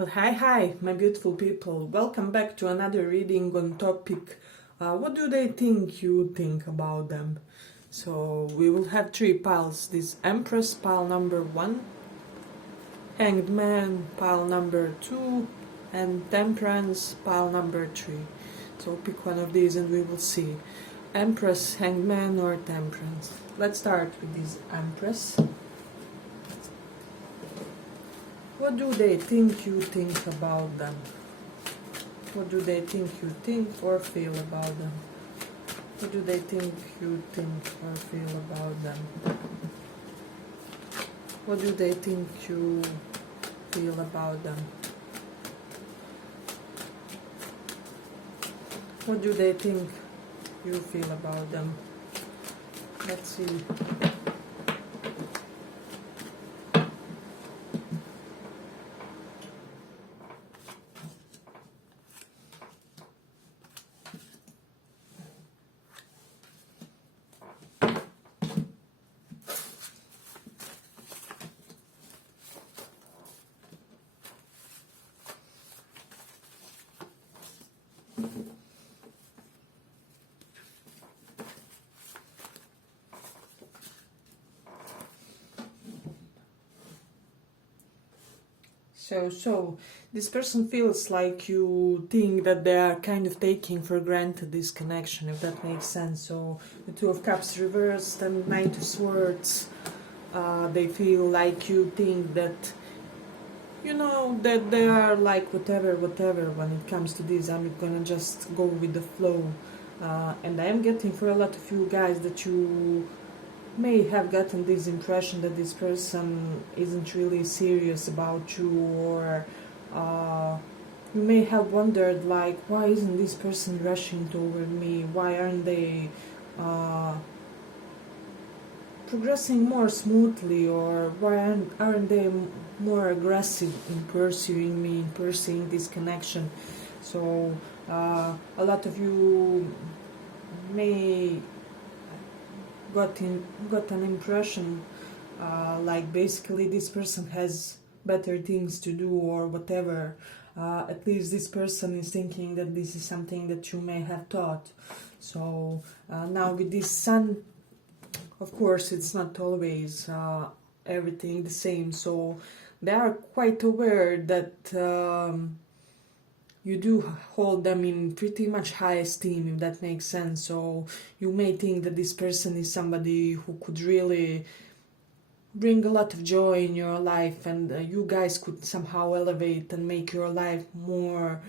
Well, hi, my beautiful people. Welcome back to another reading on topic. What do they think you think about them? So we will have three piles. This Empress pile number 1, Hanged Man pile number 2, and Temperance pile number 3. So pick one of these and we will see. Empress, Hanged Man, or Temperance. Let's start with this Empress. What do they think you think about them? What do they think you think or feel about them? What do they think you think or feel about them? What do they think you feel about them? What do they think you feel about them? Let's see. So this person feels like you think that they are kind of taking for granted this connection, if that makes sense. So the Two of Cups reversed and Knight of Swords, they feel like you think that, you know, that they are like whatever when it comes to this. I'm gonna just go with the flow. And I am getting for a lot of you guys that you may have gotten this impression that this person isn't really serious about you, or you may have wondered, like, why isn't this person rushing toward me? Why aren't they progressing more smoothly, or why aren't they more aggressive in pursuing me, in pursuing this connection? So a lot of you may got an impression like basically this person has better things to do or whatever. At least this person is thinking that this is something that you may have thought. So now with this Sun, of course it's not always everything the same, so they are quite aware that you do hold them in pretty much high esteem, if that makes sense. So you may think that this person is somebody who could really bring a lot of joy in your life, and you guys could somehow elevate and make your life more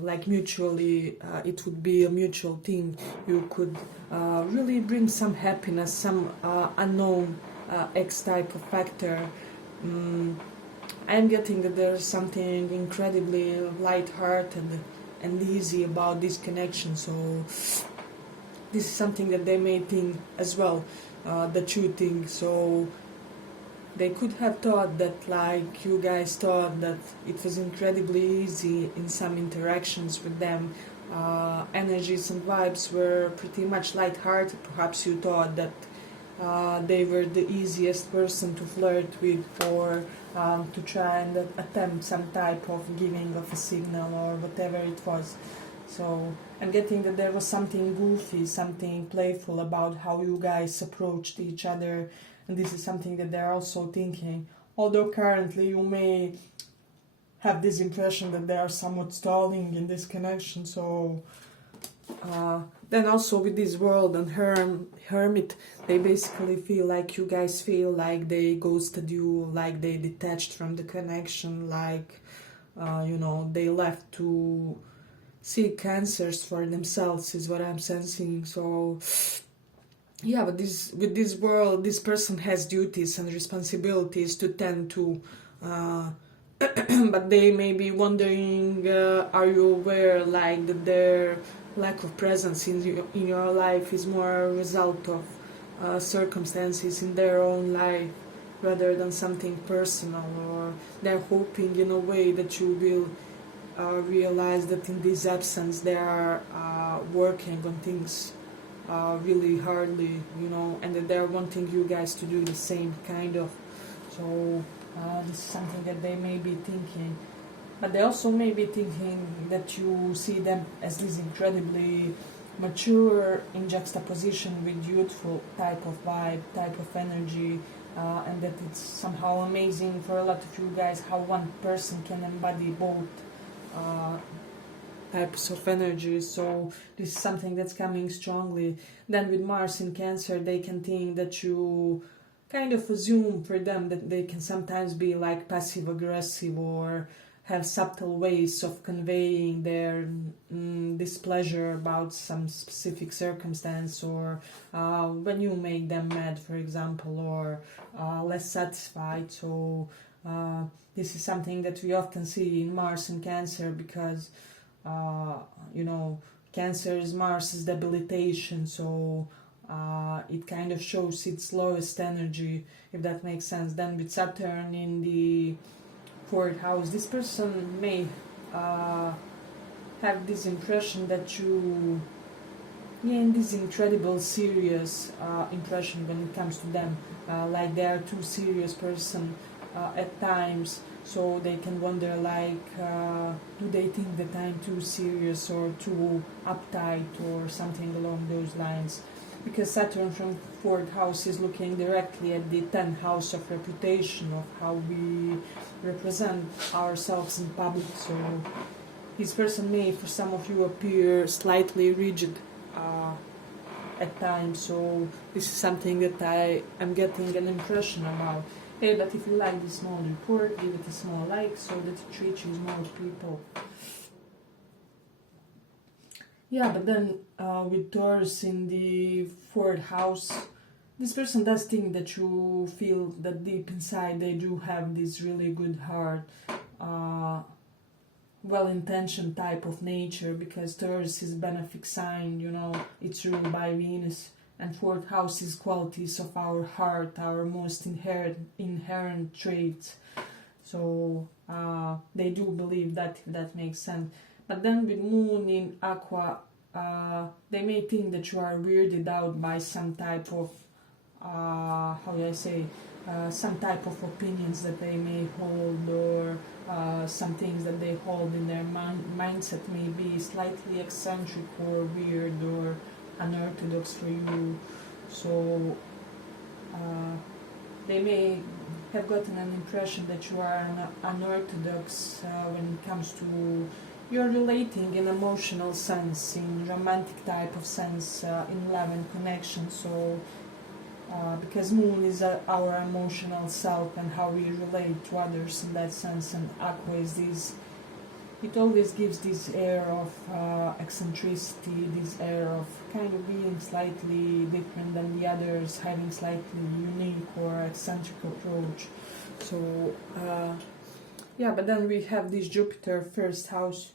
like mutually, it would be a mutual thing. You could really bring some happiness, some unknown X type of factor. I'm getting that there's something incredibly light-hearted and easy about this connection. So this is something that they may think as well, that you think. So they could have thought that, like you guys thought, that it was incredibly easy in some interactions with them. Energies and vibes were pretty much light-hearted. Perhaps you thought that they were the easiest person to flirt with, or to try and attempt some type of giving of a signal or whatever it was. So I'm getting that there was something goofy, something playful about how you guys approached each other, and this is something that they're also thinking. Although currently you may have this impression that they are somewhat stalling in this connection. So then also with this World and Hermit, they basically feel like you guys feel like they ghosted you, like they detached from the connection, like you know, they left to seek answers for themselves, is what I'm sensing. So yeah, but with this World, this person has duties and responsibilities to tend to, but they may be wondering, are you aware, like, that their lack of presence in your life is more a result of circumstances in their own life rather than something personal, or they're hoping in a way that you will realize that in this absence they are working on things really hardly, you know, and that they're wanting you guys to do the same kind of. So This is something that they may be thinking. But they also may be thinking that you see them as this incredibly mature in juxtaposition with youthful type of vibe, type of energy, and that it's somehow amazing for a lot of you guys how one person can embody both types of energy. So this is something that's coming strongly. Then with Mars in Cancer, they can think that you kind of assume for them that they can sometimes be like passive aggressive or have subtle ways of conveying their displeasure about some specific circumstance, or when you make them mad, for example, or less satisfied. So this is something that we often see in Mars and Cancer, because Cancer is Mars's debilitation, so it kind of shows its lowest energy, if that makes sense. Then with Saturn in the fourth house, this person may have this impression that you gain this incredible serious impression when it comes to them, like they are too serious person at times, so they can wonder like do they think that I'm too serious or too uptight or something along those lines, because Saturn from fourth house is looking directly at the 10th house of reputation, of how we represent ourselves in public. So this person may, for some of you, appear slightly rigid at times. So this is something that I am getting an impression about. Hey, but if you like this small report, give it a small like so that it reaches more people. Yeah, but then with Taurus in the fourth house, this person does think that you feel that deep inside they do have this really good heart, well-intentioned type of nature, because Taurus is benefic sign, it's ruled by Venus, and fourth house is qualities of our heart, our most inherent traits. So they do believe that, if that makes sense. But then with Moon in Aqua, they may think that you are weirded out by some type of, some type of opinions that they may hold, or some things that they hold in their mindset may be slightly eccentric or weird or unorthodox for you. So they may have gotten an impression that you are unorthodox when it comes to you're relating in emotional sense, in romantic type of sense, in love and connection. So because Moon is our emotional self and how we relate to others in that sense, and Aqua is this, it always gives this air of eccentricity, this air of kind of being slightly different than the others, having slightly unique or eccentric approach. So yeah, but then we have this Jupiter first house.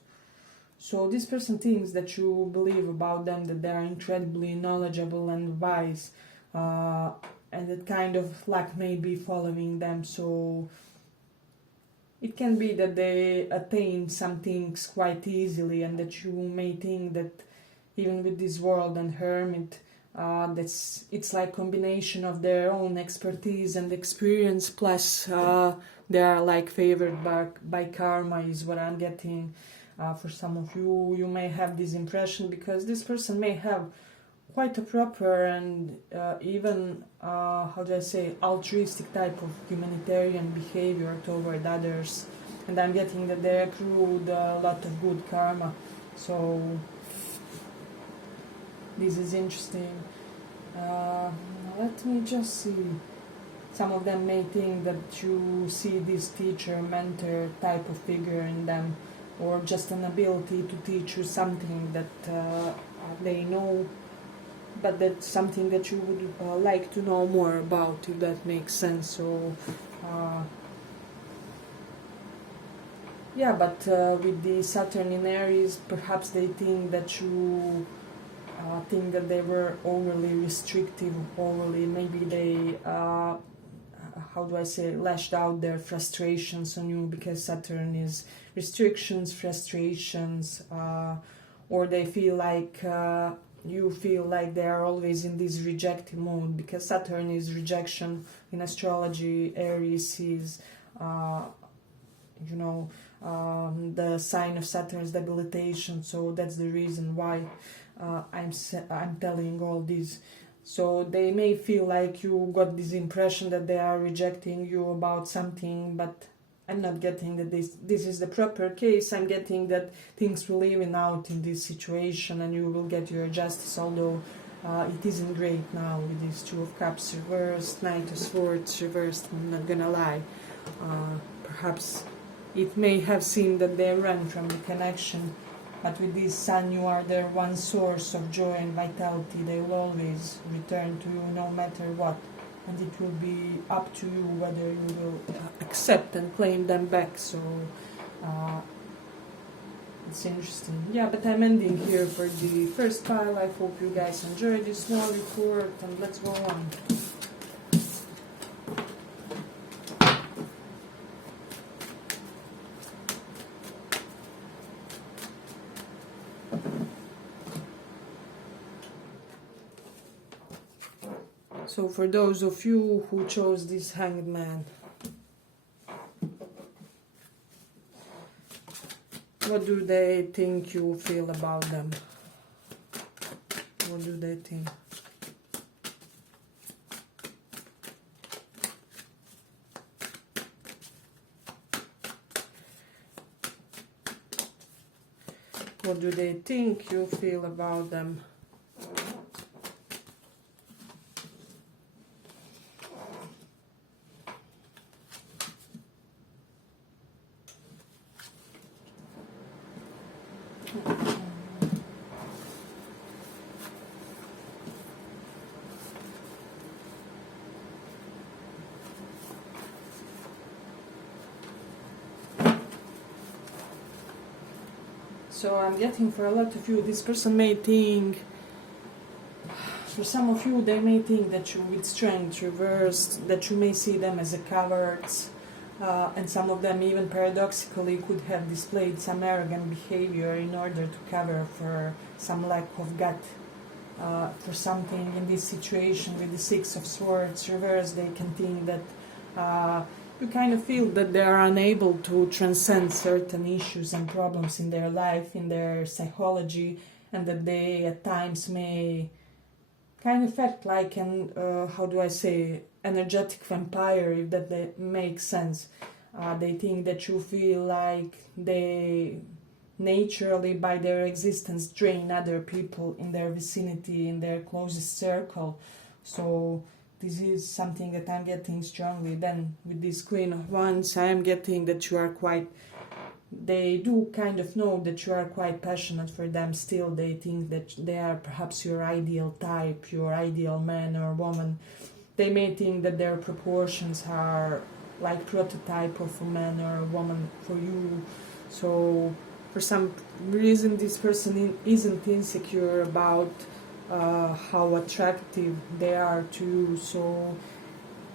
So this person thinks that you believe about them that they are incredibly knowledgeable and wise, and that kind of luck may be following them. So it can be that they attain some things quite easily, and that you may think that even with this World and Hermit, it's like combination of their own expertise and experience, plus they are like favored by karma, is what I'm getting. For some of you, you may have this impression because this person may have quite a proper and even, altruistic type of humanitarian behavior toward others. And I'm getting that they accrued a lot of good karma. So this is interesting. Let me just see. Some of them may think that you see this teacher, mentor type of figure in them, or just an ability to teach you something that they know, but that's something that you would like to know more about, if that makes sense. So yeah, but with the Saturn in Aries, perhaps they think that you think that they were overly restrictive, maybe they lashed out their frustrations on you, because Saturn is restrictions, frustrations, or they feel like you feel like they are always in this rejecting mode, because Saturn is rejection in astrology. Aries is you know, the sign of Saturn's debilitation. So that's the reason why I'm telling all this. So they may feel like you got this impression that they are rejecting you about something, but I'm not getting that this is the proper case. I'm getting that things will even out in this situation and you will get your justice, although it isn't great now with these Two of Cups reversed, Knight of Swords reversed. I'm not gonna lie. Perhaps it may have seemed that they ran from the connection, but with this Sun, you are their one source of joy and vitality. They will always return to you no matter what, and it will be up to you whether you will accept and claim them back. So it's interesting. Yeah, but I'm ending here for the first pile. I hope you guys enjoyed this small report, and let's go on. So for those of you who chose this Hanged Man, what do they think you feel about them? What do they think? What do they think you feel about them? So I'm getting for a lot of you, this person may think, for some of you, they may think that you with Strength reversed, that you may see them as a cowards, and some of them even paradoxically could have displayed some arrogant behavior in order to cover for some lack of gut for something. In this situation with the Six of Swords reversed, they can think that you kind of feel that they are unable to transcend certain issues and problems in their life, in their psychology, and that they at times may kind of act like an, how do I say, energetic vampire, if that makes sense. They think that you feel like they naturally, by their existence, drain other people in their vicinity, in their closest circle. So this is something that I'm getting strongly. Then with this Queen of Wands, I am getting that you are quite, they do kind of know that you are quite passionate for them still. They think that they are perhaps your ideal type, your ideal man or woman. They may think that their proportions are like prototype of a man or a woman for you. So for some reason this person isn't insecure about how attractive they are to you. So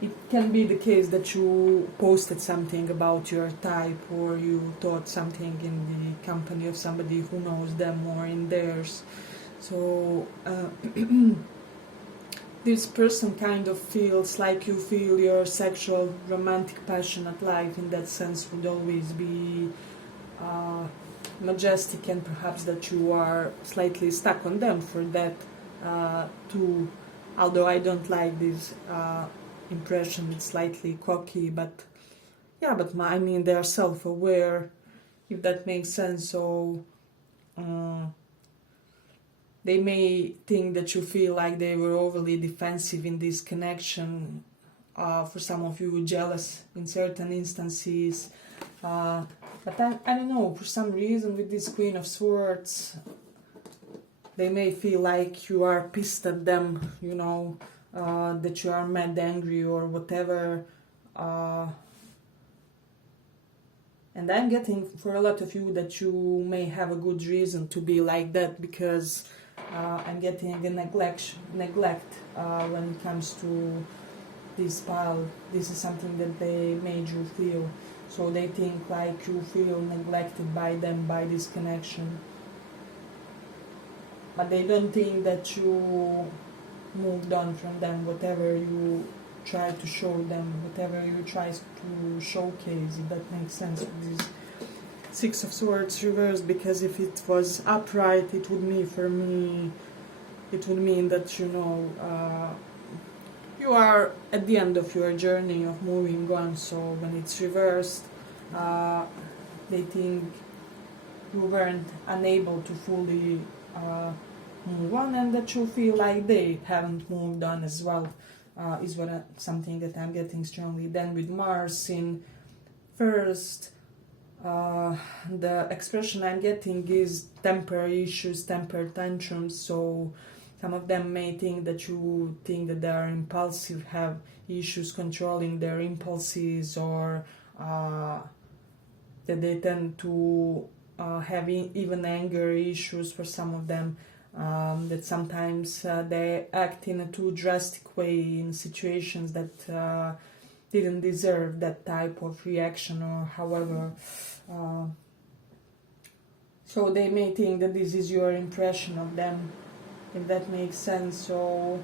it can be the case that you posted something about your type, or you thought something in the company of somebody who knows them or in theirs. So this person kind of feels like you feel your sexual, romantic, passionate life in that sense would always be majestic, and perhaps that you are slightly stuck on them for that too. Although I don't like this impression, it's slightly cocky, but yeah, but I mean they are self-aware, if that makes sense. So they may think that you feel like they were overly defensive in this connection. For some of you, jealous in certain instances. But I don't know, for some reason with this Queen of Swords, they may feel like you are pissed at them, you know, that you are mad, angry or whatever. And I'm getting for a lot of you that you may have a good reason to be like that, because I'm getting a neglect when it comes to this pile. This is something that they made you feel. So they think like you feel neglected by them, by this connection. But they don't think that you moved on from them, whatever you try to show them, whatever you try to showcase, if that makes sense with this Six of Swords reversed, because if it was upright, it would mean, for me, it would mean that, you know, you are at the end of your journey of moving on. So when it's reversed, they think you weren't unable to fully move on, and that you feel like they haven't moved on as well, is something that I'm getting strongly. Then with Mars in first, the expression I'm getting is temper issues, temper tantrums. So some of them may think that you think that they are impulsive, have issues controlling their impulses, or that they tend to have even anger issues for some of them, that sometimes they act in a too drastic way in situations that didn't deserve that type of reaction, or however. So they may think that this is your impression of them, if that makes sense. So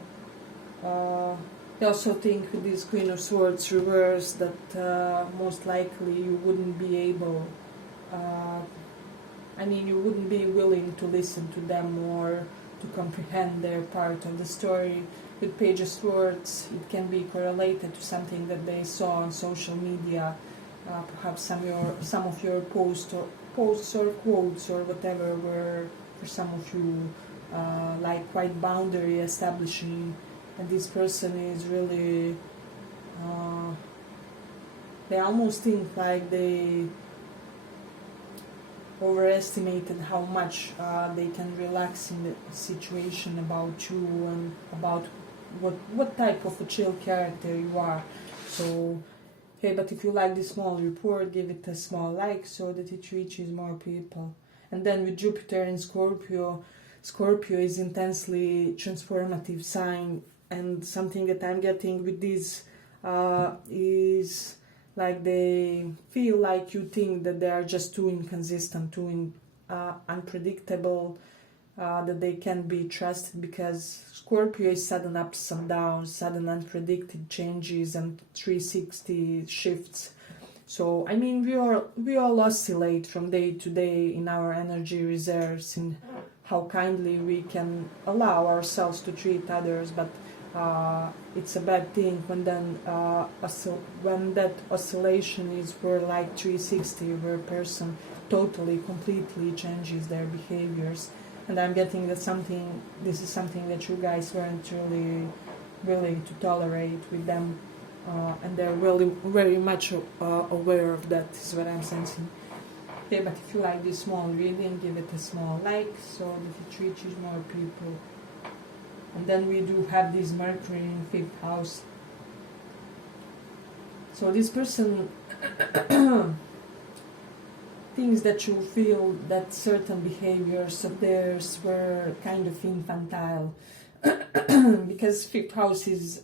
they also think with this Queen of Swords reversed that most likely you wouldn't be able, you wouldn't be willing to listen to them or to comprehend their part of the story. With Page of Swords, it can be correlated to something that they saw on social media, perhaps some of your posts or quotes or whatever were, for some of you, like quite boundary establishing, and this person is really, they almost think like they overestimated how much they can relax in the situation about you and about what type of a chill character you are. So, okay, but if you like this small report, give it a small like so that it reaches more people. And then with Jupiter in Scorpio, Scorpio is intensely transformative sign, and something that I'm getting with this is like they feel like you think that they are just too inconsistent, too unpredictable, that they can't be trusted, because Scorpio is sudden ups and downs, sudden unpredicted changes and 360 shifts. So we all oscillate from day to day in our energy reserves, in how kindly we can allow ourselves to treat others, but it's a bad thing when that oscillation is for like 360, where a person totally, completely changes their behaviors. And I'm getting that this is something that you guys weren't really willing to tolerate with them, and they're really very much aware of that, is what I'm sensing. Okay, but if you like this small reading, give it a small like so that it reaches more people. And then we do have this Mercury in 5th house. So this person thinks that you feel that certain behaviors of theirs were kind of infantile. Because 5th house is,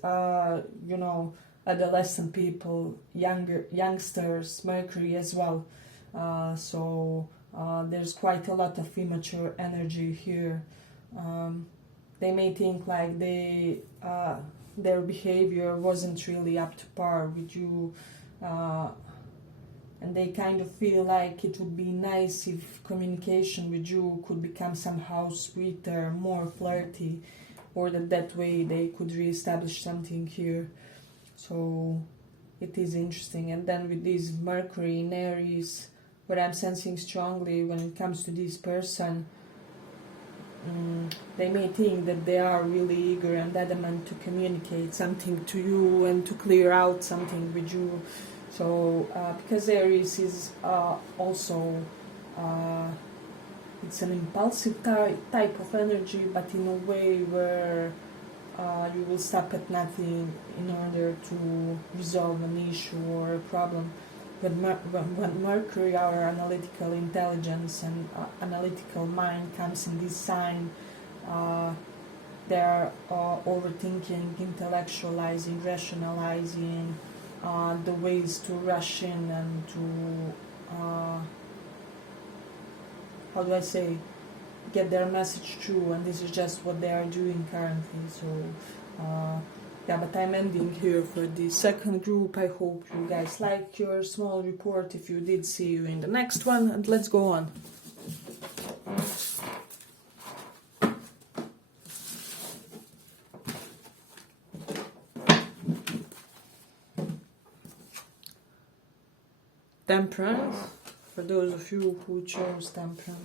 adolescent people, youngsters, Mercury as well. So there's quite a lot of immature energy here. They may think like their behavior wasn't really up to par with you, and they kind of feel like it would be nice if communication with you could become somehow sweeter, more flirty, or that way they could reestablish something here. So it is interesting. And then with this Mercury in Aries, what I'm sensing strongly when it comes to this person, they may think that they are really eager and adamant to communicate something to you and to clear out something with you. So because Aries is also it's an impulsive type of energy, but in a way where you will stop at nothing in order to resolve an issue or a problem. When Mercury, our analytical intelligence and analytical mind, comes in this sign, they are overthinking, intellectualizing, rationalizing the ways to rush in and to, get their message through, and this is just what they are doing currently. So Yeah, but I'm ending here for the second group. I hope you guys liked your small report. If you did, see you in the next one, and let's go on. Temperance, for those of you who chose Temperance.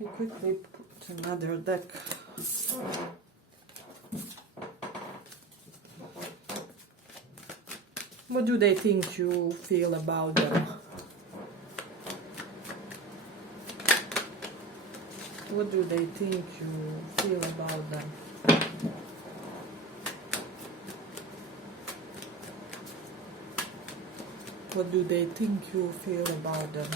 We quickly put another deck. What do they think you feel about them? What do they think you feel about them? What do they think you feel about them?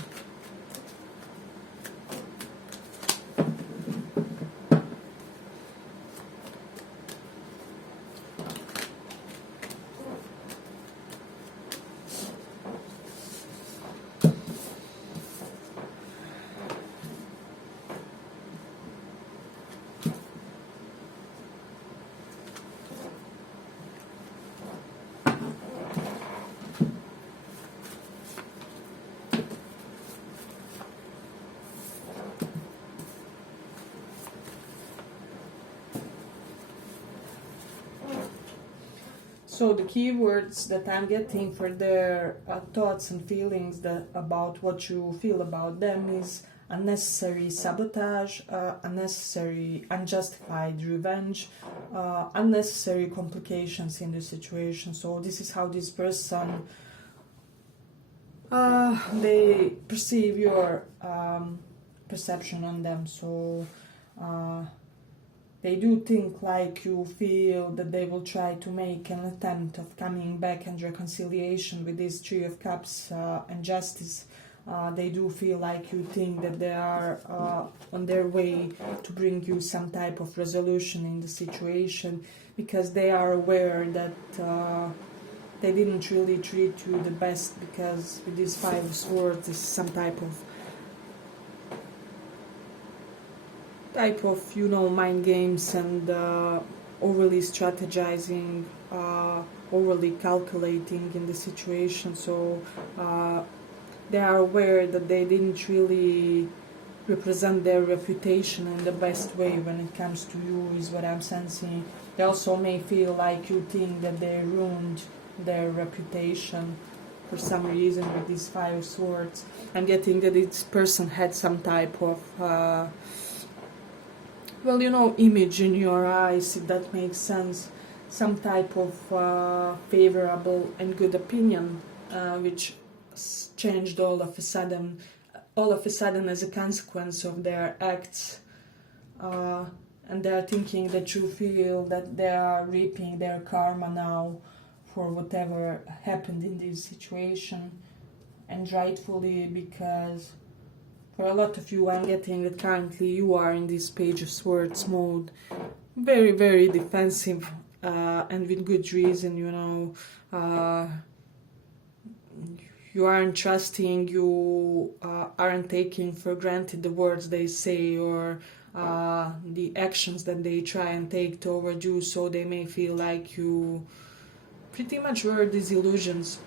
So the keywords that I'm getting for their thoughts and feelings about what you feel about them is unnecessary sabotage, unnecessary unjustified revenge, unnecessary complications in the situation. So this is how this person, they perceive your perception on them. So they do think like you feel that they will try to make an attempt of coming back and reconciliation with this Three of Cups and Justice. They do feel like you think that they are on their way to bring you some type of resolution in the situation, because they are aware that they didn't really treat you the best, because with this Five of Swords, this is some type of mind games and overly strategizing, overly calculating in the situation. So they are aware that they didn't really represent their reputation in the best way when it comes to you, is what I'm sensing. They also may feel like you think that they ruined their reputation for some reason with these Five of Swords. I'm getting that this person had some type of image in your eyes, if that makes sense, some type of favorable and good opinion, which changed all of a sudden as a consequence of their acts, and they are thinking that you feel that they are reaping their karma now for whatever happened in this situation, and rightfully, because for a lot of you, I'm getting that currently you are in this Page of Swords mode, very, very defensive, and with good reason, you aren't trusting, you aren't taking for granted the words they say, or the actions that they try and take toward you, so they may feel like you pretty much were disillusioned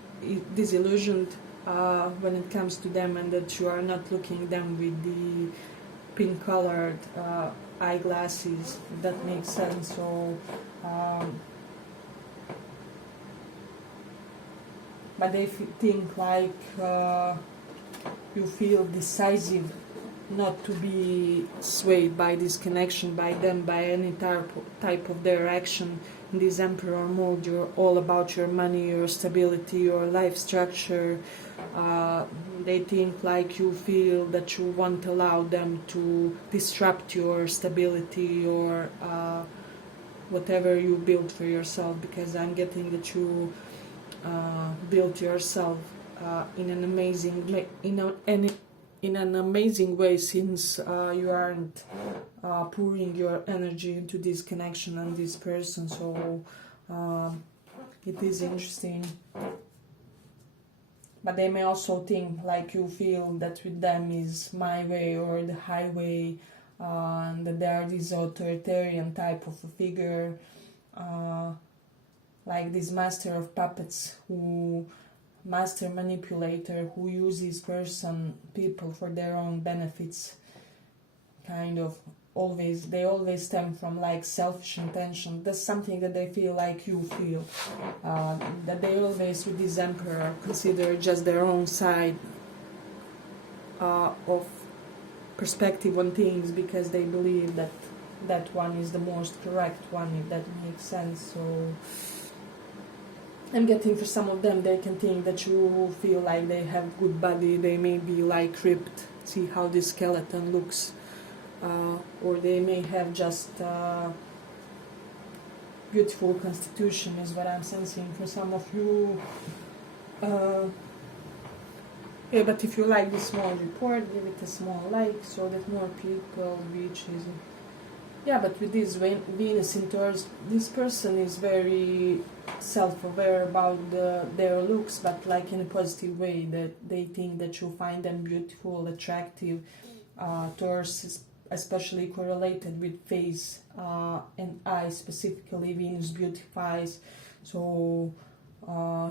when it comes to them, and that you are not looking them with the pink colored eyeglasses, if that makes sense. So but they think like you feel decisive not to be swayed by this connection, by them, by any type of their action. In this Emperor mode, you're all about your money, your stability, your life structure. They think like you feel that you won't allow them to disrupt your stability or whatever you built for yourself, because I'm getting that you built yourself in an amazing way, since you aren't pouring your energy into this connection and this person. So it is interesting. But they may also think like you feel that with them is my way or the highway. and that they are this authoritarian type of a figure, like this master of puppets, master manipulator who uses people for their own benefits, kind of. They always stem from like selfish intention. That's something that they feel like you feel, that they always, with this emperor, consider just their own side of perspective on things, because they believe that that one is the most correct one, if that makes sense. So I'm getting, for some of them, they can think that you feel like they have good body, they may be like ripped, see how this skeleton looks, or they may have just beautiful constitution, is what I'm sensing for some of you. Yeah, but if you like this small report, give it a small like, so that more people reach it. Yeah, but with this Venus in Taurus, this person is very self-aware about their looks, but like in a positive way, that they think that you find them beautiful, attractive. Taurus is especially correlated with face and eyes, specifically Venus beautifies. So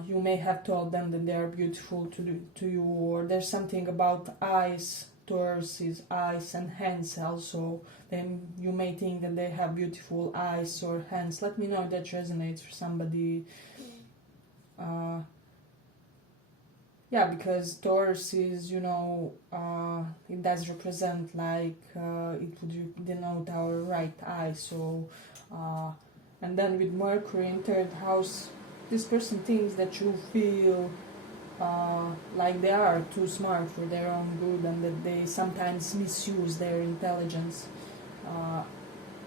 you may have told them that they are beautiful to you, or there's something about eyes. Taurus is eyes and hands also. Then you may think that they have beautiful eyes or hands. Let me know if that resonates for somebody. Yeah, because Taurus is, it does represent like, it would denote our right eye. So, and then with Mercury in third house, this person thinks that you feel like they are too smart for their own good, and that they sometimes misuse their intelligence,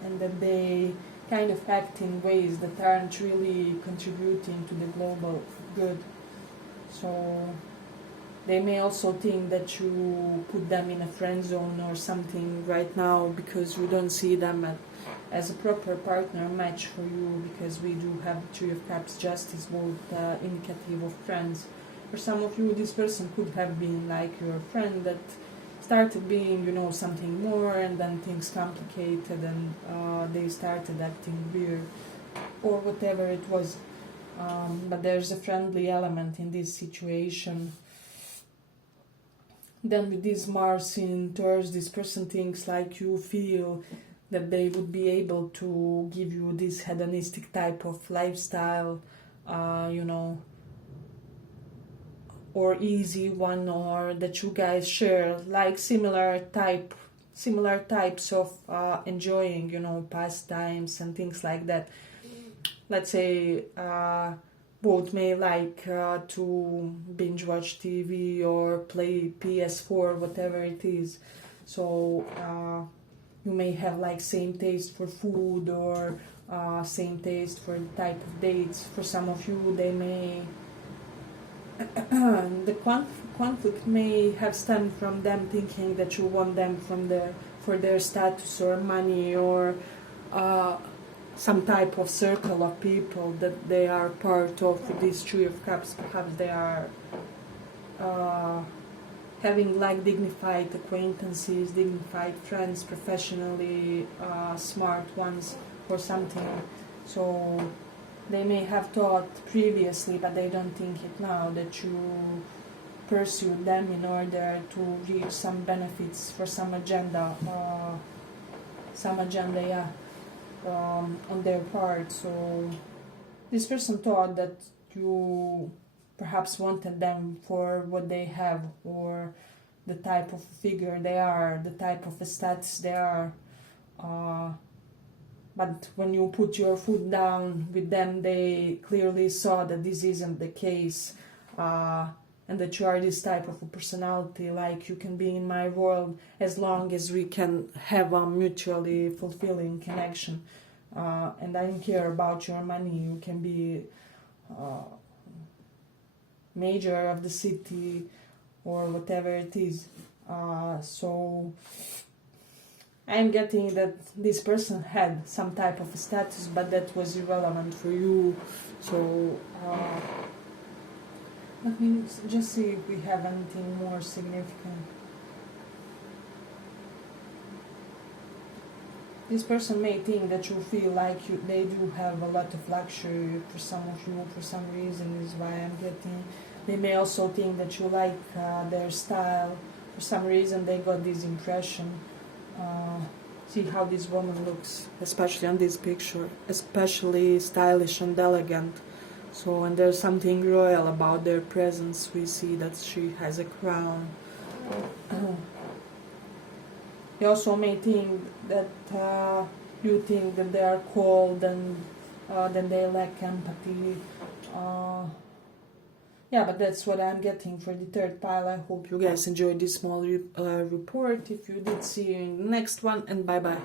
and that they kind of act in ways that aren't really contributing to the global good. So they may also think that you put them in a friend zone or something right now, because you don't see them as a proper partner match for you, because we do have Three of Cups, Justice, both indicative of friends. For some of you, this person could have been like your friend that started being, something more, and then things complicated, and they started acting weird, or whatever it was. But there's a friendly element in this situation. Then with this Mars in Taurus, this person thinks like you feel that they would be able to give you this hedonistic type of lifestyle, or easy one, or that you guys share like similar types of enjoying, pastimes and things like that. Let's say both may like to binge watch TV or play PS4, whatever it is. So you may have like same taste for food, or same taste for the type of dates. For some of you, they may the conflict may have stemmed from them thinking that you want them for their status or money, or some type of circle of people that they are part of. With this Three of Cups, perhaps they are having like dignified acquaintances, dignified friends, professionally smart ones or something. So they may have thought previously, but they don't think it now, that you pursued them in order to reach some benefits for some agenda, on their part. So this person thought that you perhaps wanted them for what they have, or the type of figure they are, the type of status they are. But when you put your foot down with them, they clearly saw that this isn't the case, and that you are this type of a personality, like you can be in my world as long as we can have a mutually fulfilling connection. And I don't care about your money. You can be major of the city or whatever it is. So I'm getting that this person had some type of status, but that was irrelevant for you. So let me just see if we have anything more significant. This person may think that you feel like they do have a lot of luxury for some of you, for some reason is why I'm getting. They may also think that you like their style. For some reason they got this impression. See how this woman looks, especially on this picture, especially stylish and elegant. So, and there's something royal about their presence. We see that she has a crown. You also may think that you think that they are cold and that they lack empathy. Yeah, but that's what I'm getting for the third pile. I hope you guys enjoyed this small report. If you did, see you in the next one, and bye bye.